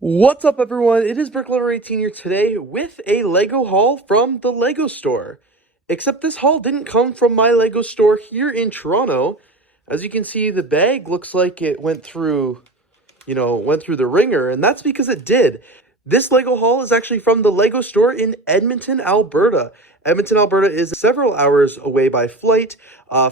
What's up, everyone? It is BrickLetter18 here today with a Lego haul from the Lego store. Except this haul didn't come from my Lego store here in Toronto. As you can see, the bag looks like it went through the ringer, and that's because it did. This Lego haul is actually from the Lego store in Edmonton, Alberta. Edmonton, Alberta is several hours away by flight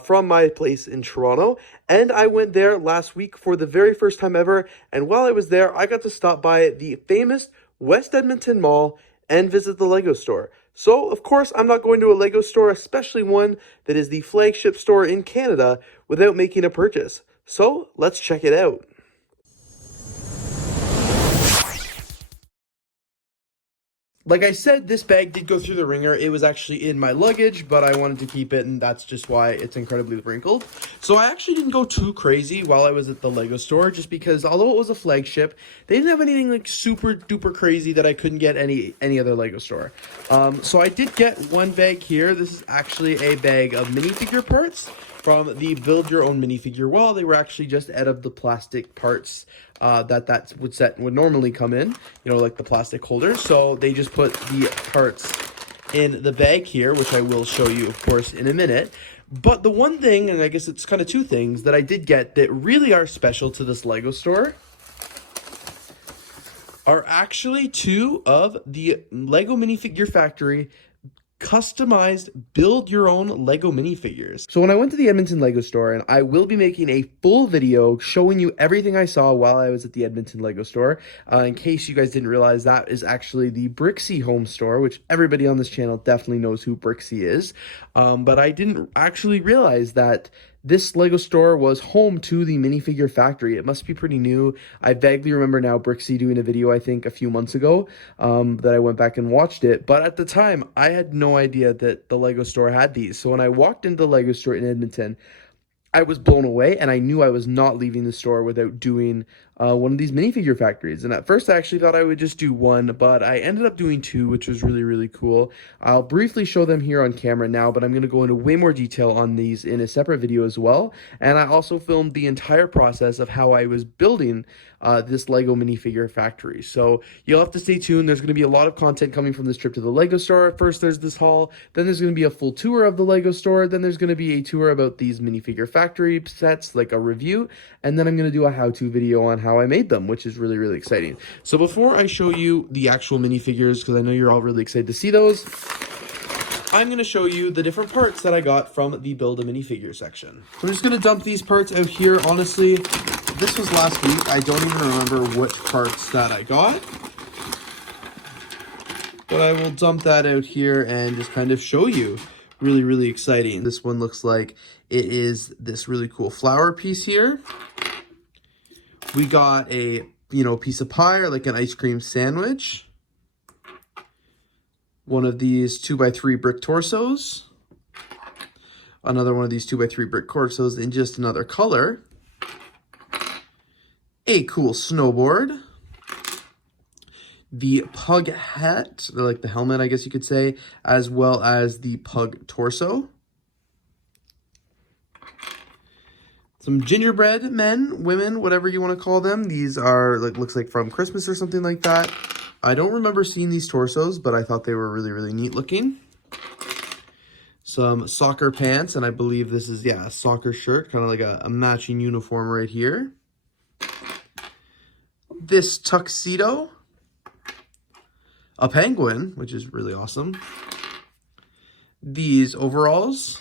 from my place in Toronto, and I went there last week for the very first time ever, and while I was there, I got to stop by the famous West Edmonton Mall and visit the Lego store. So, of course, I'm not going to a Lego store, especially one that is the flagship store in Canada, without making a purchase. So, let's check it out. Like I said, this bag did go through the ringer. It was actually in my luggage, but I wanted to keep it, and that's just why it's incredibly wrinkled. So I actually didn't go too crazy while I was at the Lego store, just because although it was a flagship, they didn't have anything like super duper crazy that I couldn't get any other Lego store. So I did get one bag here. This is actually a bag of minifigure parts from the Build Your Own Minifigure wall. They were actually just out of the plastic parts that would normally come in, like the plastic holder. So they just put the parts in the bag here, which I will show you, of course, in a minute. But the one thing, and I guess it's kind of two things, that I did get that really are special to this Lego store are actually two of the Lego Minifigure Factory customized build your own Lego minifigures. So when I went to the Edmonton Lego store, and I will be making a full video showing you everything I saw while I was at the Edmonton Lego store. In case you guys didn't realize, that is actually the Brixie home store, which everybody on this channel definitely knows who Brixie is. But I didn't actually realize that this Lego store was home to the Minifigure Factory. It must be pretty new. I vaguely remember now Brixie doing a video, I think, a few months ago, that I went back and watched it. But at the time, I had no idea that the Lego store had these. So when I walked into the Lego store in Edmonton, I was blown away, and I knew I was not leaving the store without doing one of these minifigure factories. And at first, I actually thought I would just do one, but I ended up doing two, which was really, really cool. I'll briefly show them here on camera now, but I'm going to go into way more detail on these in a separate video as well. And I also filmed the entire process of how I was building this Lego minifigure factory. So you'll have to stay tuned. There's going to be a lot of content coming from this trip to the Lego store. First, there's this haul. Then there's going to be a full tour of the Lego store. Then there's going to be a tour about these minifigure factory sets, like a review. And then I'm going to do a how-to video on how I made them, which is really, really exciting. So before I show you the actual minifigures, because I know you're all really excited to see those, I'm going to show you the different parts that I got from the Build a Minifigure section. So I'm just going to dump these parts out here. Honestly, this was last week. I don't even remember which parts that I got. But I will dump that out here and just kind of show you. Really, really exciting. This one looks like it is this really cool flower piece here. We got a, piece of pie, or like an ice cream sandwich. One of these 2x3 brick torsos. Another one of these 2x3 brick torsos in just another color. A cool snowboard. The pug hat, or like the helmet, I guess you could say, as well as the pug torso. Some gingerbread men, women, whatever you want to call them. These are, looks like from Christmas or something like that. I don't remember seeing these torsos, but I thought they were really, really neat looking. Some soccer pants, and I believe this is, a soccer shirt, kind of like a matching uniform right here. This tuxedo. A penguin, which is really awesome. These overalls.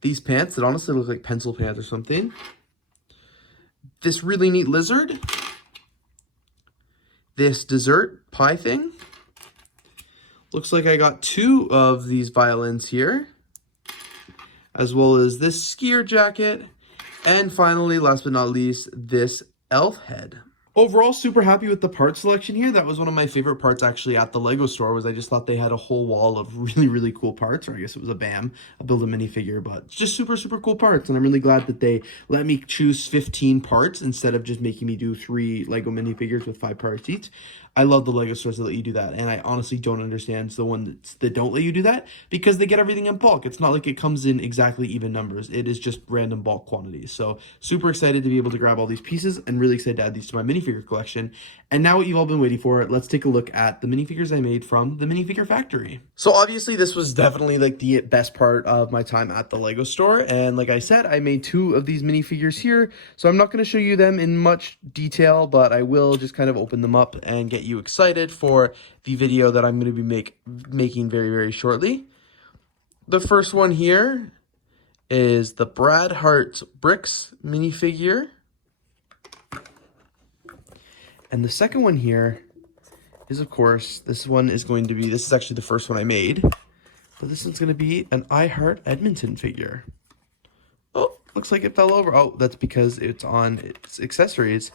These pants that honestly look like pencil pants or something. This really neat lizard. This dessert pie thing. Looks like I got two of these violins here. As well as this skier jacket. And finally, last but not least, this elf head. Overall, super happy with the part selection here. That was one of my favorite parts actually at the Lego store, was I just thought they had a whole wall of really, really cool parts, or I guess it was a BAM, a Build a Minifigure, but just super, super cool parts. And I'm really glad that they let me choose 15 parts instead of just making me do 3 Lego minifigures with 5 parts each. I love the Lego stores that let you do that, and I honestly don't understand the ones that don't let you do that, because they get everything in bulk. It's not like it comes in exactly even numbers. It is just random bulk quantities. So super excited to be able to grab all these pieces, and really excited to add these to my minifigure minifigure collection. And now what you've all been waiting for, let's take a look at the minifigures I made from the Minifigure factory. So obviously this was definitely like the best part of my time at the Lego store. And like I said, I made 2 of these minifigures here. So I'm not going to show you them in much detail, but I will just kind of open them up and get you excited for the video that I'm going to be making very, very shortly. The first one here is the Brad Hart's Bricks minifigure. And the second one here is, of course, this is actually the first one I made, but this one's going to be an I Heart Edmonton figure. Oh, looks like it fell over. Oh, that's because it's on its accessories.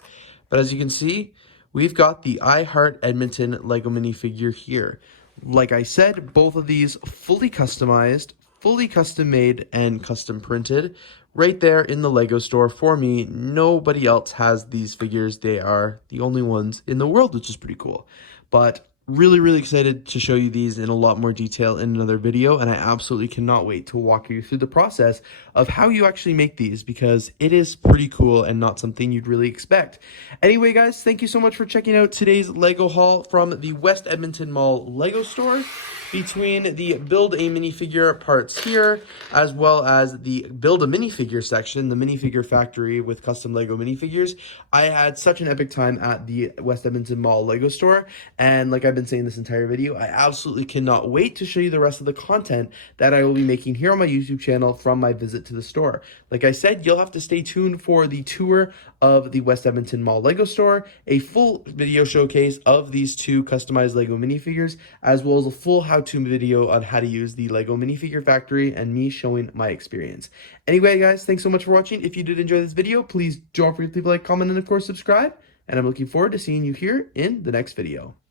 But as you can see, we've got the I Heart Edmonton Lego minifigure here. Like I said, both of these fully customized, fully custom made, and custom printed right there in the Lego store for me. Nobody else has these figures. They are the only ones in the world, which is pretty cool. But really, really excited to show you these in a lot more detail in another video, and I absolutely cannot wait to walk you through the process of how you actually make these, because it is pretty cool and not something you'd really expect. Anyway, guys, thank you so much for checking out today's Lego haul from the West Edmonton Mall Lego store. Between the Build a Minifigure parts here, as well as the Build a Minifigure section, the Minifigure factory with custom Lego minifigures, I had such an epic time at the West Edmonton Mall Lego store. And like I've been saying this entire video, I absolutely cannot wait to show you the rest of the content that I will be making here on my YouTube channel from my visit to the store. Like I said, you'll have to stay tuned for the tour of the West Edmonton Mall Lego store, a full video showcase of these 2 customized Lego minifigures, as well as a full how-to video on how to use the Lego minifigure factory and me showing my experience. Anyway, guys, thanks so much for watching. If you did enjoy this video, please don't forget to leave a like, comment, and of course subscribe. And I'm looking forward to seeing you here in the next video.